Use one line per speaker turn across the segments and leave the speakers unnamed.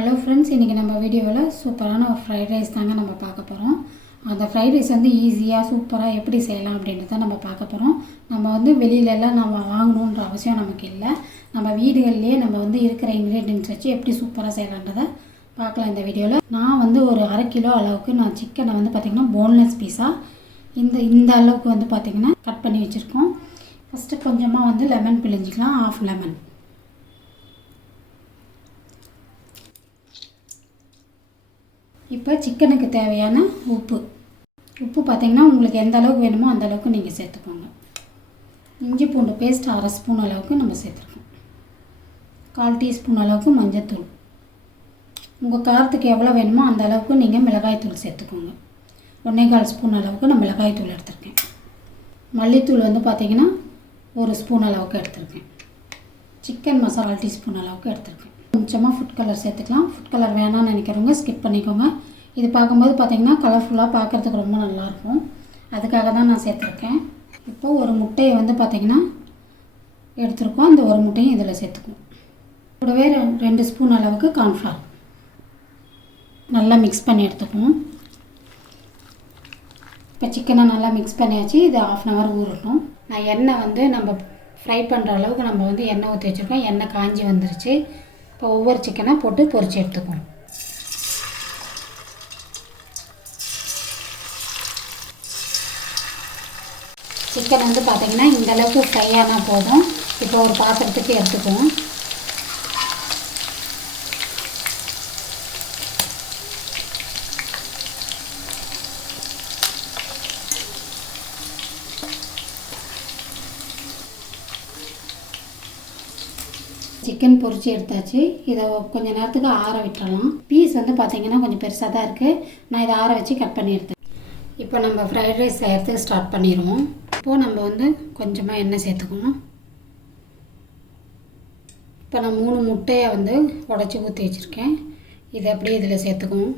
Hello friends இன்றைக்கி நம்ம வீடியோவில் சூப்பரான ஒரு ஃப்ரைட் ரைஸ் தாங்க நம்ம பார்க்க போகிறோம் அந்த ஃப்ரைட் ரைஸ் வந்து ஈஸியாக சூப்பராக எப்படி செய்யலாம் அப்படின்றத நம்ம பார்க்க போகிறோம் நம்ம வந்து வெளியிலலாம் நம்ம வாங்கணுன்ற அவசியம் நமக்கு இல்லை. நம்ம வீடுகள்லேயே நம்ம வந்து இருக்கிற இன்க்ரீடியன்ஸ் வச்சு எப்படி சூப்பராக செய்யலான்றதை பார்க்கலாம் இந்த வீடியோவில் நான் வந்து ஒரு அரை கிலோ அளவுக்கு நான் சிக்கனை வந்து பார்த்திங்கன்னா போன்லெஸ் பீஸாக இந்த இந்த அளவுக்கு வந்து பார்த்திங்கன்னா கட் பண்ணி வச்சுருக்கோம். ஃபஸ்ட்டு கொஞ்சமாக வந்து லெமன் பிழிஞ்சிக்கலாம் ஆஃப் லெமன் இப்போ சிக்கனுக்கு தேவையான உப்பு. உப்பு பார்த்திங்கன்னா உங்களுக்கு எந்த அளவுக்கு வேணுமோ அந்த அளவுக்கு நீங்கள் சேர்த்துக்கோங்க. இஞ்சி பூண்டு பேஸ்ட் அரை ஸ்பூன் அளவுக்கு நம்ம சேர்த்துருக்கோம். கால் டீஸ்பூன் அளவுக்கு மஞ்சத்தூள். உங்கள் காரத்துக்கு எவ்வளோ வேணுமோ அந்த அளவுக்கு நீங்கள் மிளகாய்த்தூள் சேர்த்துக்கோங்க. ஒன்றே கால் ஸ்பூன் அளவுக்கு நான் மிளகாய்த்தூள் எடுத்திருக்கேன். மல்லித்தூள் வந்து பார்த்திங்கன்னா ஒரு ஸ்பூன் அளவுக்கு எடுத்திருக்கேன். சிக்கன் மசாலா டீஸ்பூன் அளவுக்கு எடுத்திருக்கேன். கொஞ்சமாக ஃபுட் கலர் சேர்த்துக்கலாம். ஃபுட் கலர் வேணாம்னு நினைக்கிறவங்க ஸ்கிப் பண்ணிக்கோங்க. இது பார்க்கும்போது பார்த்திங்கன்னா கலர்ஃபுல்லாக பார்க்குறதுக்கு ரொம்ப நல்லாயிருக்கும். அதுக்காக தான் நான் சேர்த்துருக்கேன். இப்போது ஒரு முட்டையை வந்து பார்த்திங்கன்னா எடுத்துருக்கோம். அந்த ஒரு முட்டையும் இதில் சேர்த்துக்குவோம். கூடவே ரெண்டு ஸ்பூன் அளவுக்கு கார்ன்ஃப்ளவர் நல்லா மிக்ஸ் பண்ணி எடுத்துக்குவோம். இப்போ சிக்கனை நல்லா மிக்ஸ் பண்ணியாச்சு. இது ஆஃப் அன் ஹவர் ஊறட்டும். நான் எண்ணெய் வந்து நம்ம ஃப்ரை பண்ணுற அளவுக்கு நம்ம வந்து எண்ணெய் ஊற்றி வச்சுருக்கோம். எண்ணெய் காஞ்சி வந்துருச்சு. இப்போ ஒவ்வொரு சிக்கனை போட்டு பொறிச்சு எடுத்துக்குவோம். சிக்கன் வந்து பார்த்திங்கன்னா இந்த அளவுக்கு ஃப்ரை ஆனால் போதும். இப்போ ஒரு பாத்திரத்துக்கு எடுத்துக்குவோம். சிக்கன் பொரிச்சு எடுத்தாச்சு. இதை கொஞ்ச நேரத்துக்கு ஆற விட்டுறலாம். பீஸ் வந்து பார்த்தீங்கன்னா கொஞ்சம் பெருசாக தான் இருக்குது நான் இதை ஆற வச்சு கட் பண்ணி எடுத்தேன். இப்போ நம்ம ஃப்ரைட் ரைஸ் செய்கிறதுக்கு ஸ்டார்ட் பண்ணிடுவோம். இப்போது நம்ம வந்து கொஞ்சமாக எண்ணெய் சேர்த்துக்கணும். இப்போ நான் மூணு முட்டையை வந்து உடச்சி ஊற்றி வச்சுருக்கேன். இதை அப்படியே இதில் சேர்த்துக்குவோம்.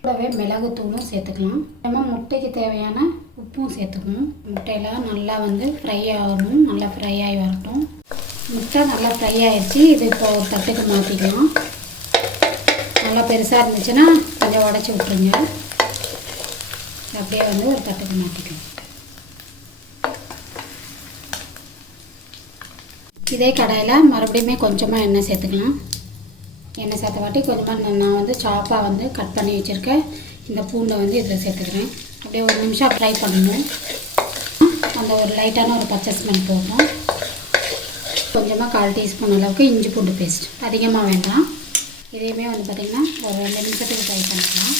கூடவே மிளகுத்தூளும் சேர்த்துக்கலாம். நம்ம முட்டைக்கு தேவையான உப்பும் சேர்த்துக்கணும் முட்டையெல்லாம் நல்லா வந்து ஃப்ரை ஆகணும். நல்லா ஃப்ரை ஆகி வரட்டும். முட்டை நல்லா ஃப்ரை ஆகிடுச்சி இது இப்போ ஒரு தட்டுக்கு மாற்றிக்கலாம் நல்லா பெருசாக இருந்துச்சுன்னா கொஞ்சம் உடச்சி விட்ருங்க அப்படியே வந்து ஒரு தட்டுக்கு மாற்றிக்கலாம் இதே கடையில் மறுபடியுமே கொஞ்சமாக எண்ணெய் சேர்த்துக்கலாம். எண்ணெய் சேர்த்த வாட்டி கொஞ்சமாக நான் நான் வந்து சாப்பாக வந்து கட் பண்ணி வச்சுருக்கேன். இந்த பூண்டை வந்து இதில் சேர்த்துக்கிறேன். அப்படியே ஒரு நிமிஷம் ஃப்ரை பண்ணணும். அந்த ஒரு லைட்டான ஒரு பச்சை ஸ்மெல் போகும் கொஞ்சமாக கால் டீஸ்பூன் அளவுக்கு இஞ்சி பூண்டு பேஸ்ட் அதிகமாக வேண்டாம். இதையுமே வந்து பார்த்திங்கன்னா ஒரு ரெண்டு நிமிஷத்துக்கு ஃப்ரை பண்ணிக்கலாம்.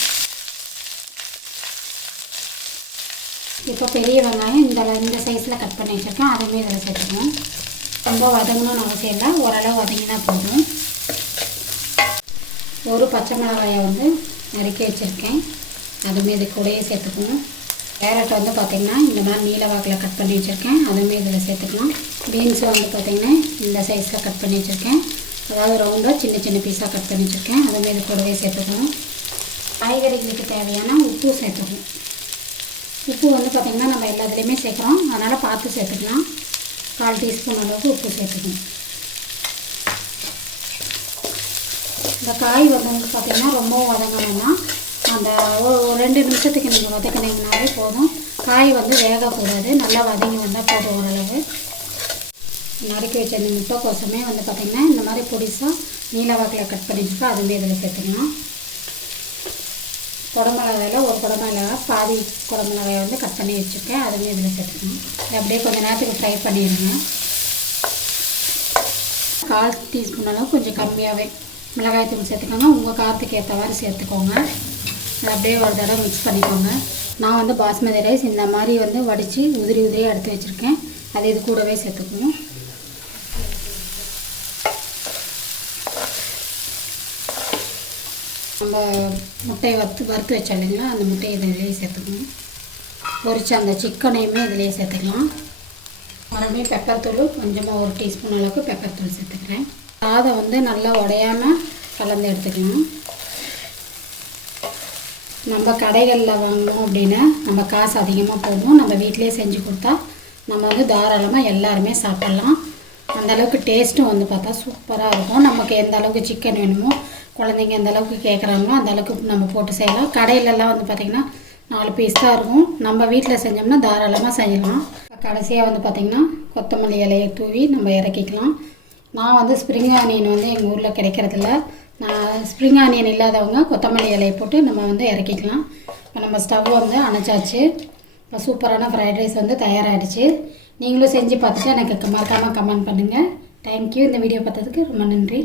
இப்போ பெரிய வெங்காயம் இந்த இந்த சைஸில் கட் பண்ணி வச்சுருக்கேன். அதையுமே இதில் சேர்த்துக்கணும். ரொம்ப வதங்கணும்னு அவசியம் இல்லை. ஓரளவு வதங்கினா போதும். ஒரு பச்சை மிளகாயை வந்து நறுக்கி வச்சுருக்கேன். அதுவுமே இது கூடயே சேர்த்துக்கணும். கேரட் வந்து பார்த்திங்கன்னா இந்த மாதிரி நீல வாக்கில் கட் பண்ணி வச்சுருக்கேன். அதுவுமே இதில் சேர்த்துக்கலாம் பீன்ஸ் வந்து பார்த்திங்கன்னா இந்த சைஸில் கட் பண்ணி வச்சுருக்கேன். அதாவது ரவுண்டாக சின்ன சின்ன பீஸாக கட் பண்ணி வச்சுருக்கேன். அதுவுமே இது கூடவே சேர்த்துக்கணும். காய்கறிகளுக்கு தேவையான உப்பு சேர்த்துக்கணும். உப்பு வந்து பார்த்திங்கன்னா நம்ம எல்லாத்துலேயுமே சேர்க்குறோம். அதனால் பார்த்து சேர்த்துக்கலாம். கால் டீஸ்பூன் அளவுக்கு உப்பு சேர்த்துக்கணும். இந்த காய் வந்து பார்த்திங்கன்னா ரொம்பவும் வதங்கணும்னா அந்த ஒரு ஒரு ரெண்டு நிமிஷத்துக்கு நீங்கள் வதக்கினீங்கனாலே போதும். காய் வந்து வேகக்கூடாது. நல்லா வதங்கி வந்தால் போதும் ஓரளவு. நறுக்கி வச்ச இந்த முட்டைக்கோசமே வந்து பார்த்திங்கன்னா இந்த மாதிரி பொடிசாக நீல வாக்கில் கட் பண்ணிட்டுருக்கோம் அதுவுமே இதில் சேர்த்துக்கலாம். குடமிளகாயில் ஒரு குடமிளகா பாதி குடமிளகாயை வந்து கட் பண்ணி வச்சுருக்கேன். அதுவுமே இதில் சேர்த்துக்கணும் இதை அப்படியே கொஞ்சம் நேரத்துக்கு ஃப்ரை பண்ணிடுங்க. கால் டீஸ்பூன் அளவு கொஞ்சம் கம்மியாகவே மிளகாய் தூள் சேர்த்துக்கோங்க. உங்கள் காரத்துக்கு ஏற்ற மாதிரி சேர்த்துக்கோங்க. அப்படியே ஒரு தடவை மிக்ஸ் பண்ணிக்கோங்க. நான் வந்து பாஸ்மதி ரைஸ் இந்த மாதிரி வந்து வடித்து உதிரி உதிரியாக எடுத்து வச்சுருக்கேன். அது இது கூடவே சேர்த்துக்கணும். நம்ம முட்டையை வறுத்து வறுத்து வச்சோம் இல்லைங்களா? அந்த முட்டையை இதிலேயே சேர்த்துக்கணும். பொறிச்ச அந்த சிக்கனையுமே இதிலேயே சேர்த்துக்கலாம். மறுபடியும் பெப்பர் தூள் கொஞ்சமாக ஒரு டீஸ்பூன் அளவுக்கு பெப்பர் தூள் சேர்த்துக்கிறேன். சாதம் வந்து நல்லா உடையாமல் கலந்து எடுத்துக்கலாம். நம்ம கடைகளில் வாங்கினோம் அப்படின்னா நம்ம காசு அதிகமாக போகும் நம்ம வீட்டிலேயே செஞ்சு கொடுத்தா நம்ம வந்து தாராளமாக எல்லாருமே சாப்பிட்லாம். அந்த அளவுக்கு டேஸ்ட்டும் வந்து பார்த்தா சூப்பராக இருக்கும். நமக்கு எந்த அளவுக்கு சிக்கன் வேணுமோ குழந்தைங்க எந்த அளவுக்கு கேட்குறாங்களோ அந்த அளவுக்கு நம்ம போட்டு செய்யலாம். கடையிலலாம் வந்து பார்த்திங்கன்னா நாலு பீஸ் தான் இருக்கும். நம்ம வீட்டில் செஞ்சோம்னா தாராளமாக செய்யலாம். கடைசியாக வந்து பார்த்திங்கன்னா கொத்தமல்லி இலையை தூவி நம்ம இறக்கிக்கலாம். நான் வந்து ஸ்ப்ரிங் ஆனியன் வந்து எங்கள் ஊரில் கிடைக்கிறதில்ல. ஸ்ப்ரிங் ஆனியன் இல்லாதவங்க கொத்தமல்லி இலையை போட்டு நம்ம வந்து இறக்கிக்கலாம். இப்போ நம்ம ஸ்டவ் வந்து அணைச்சாச்சு. இப்போ சூப்பரான ஃப்ரைட் ரைஸ் வந்து தயாராகிடுச்சு நீங்களும் செஞ்சு பார்த்துட்டு எனக்கு மறக்காமல் கமெண்ட் பண்ணுங்கள் தேங்க்யூ இந்த வீடியோ பார்த்ததுக்கு ரொம்ப நன்றி.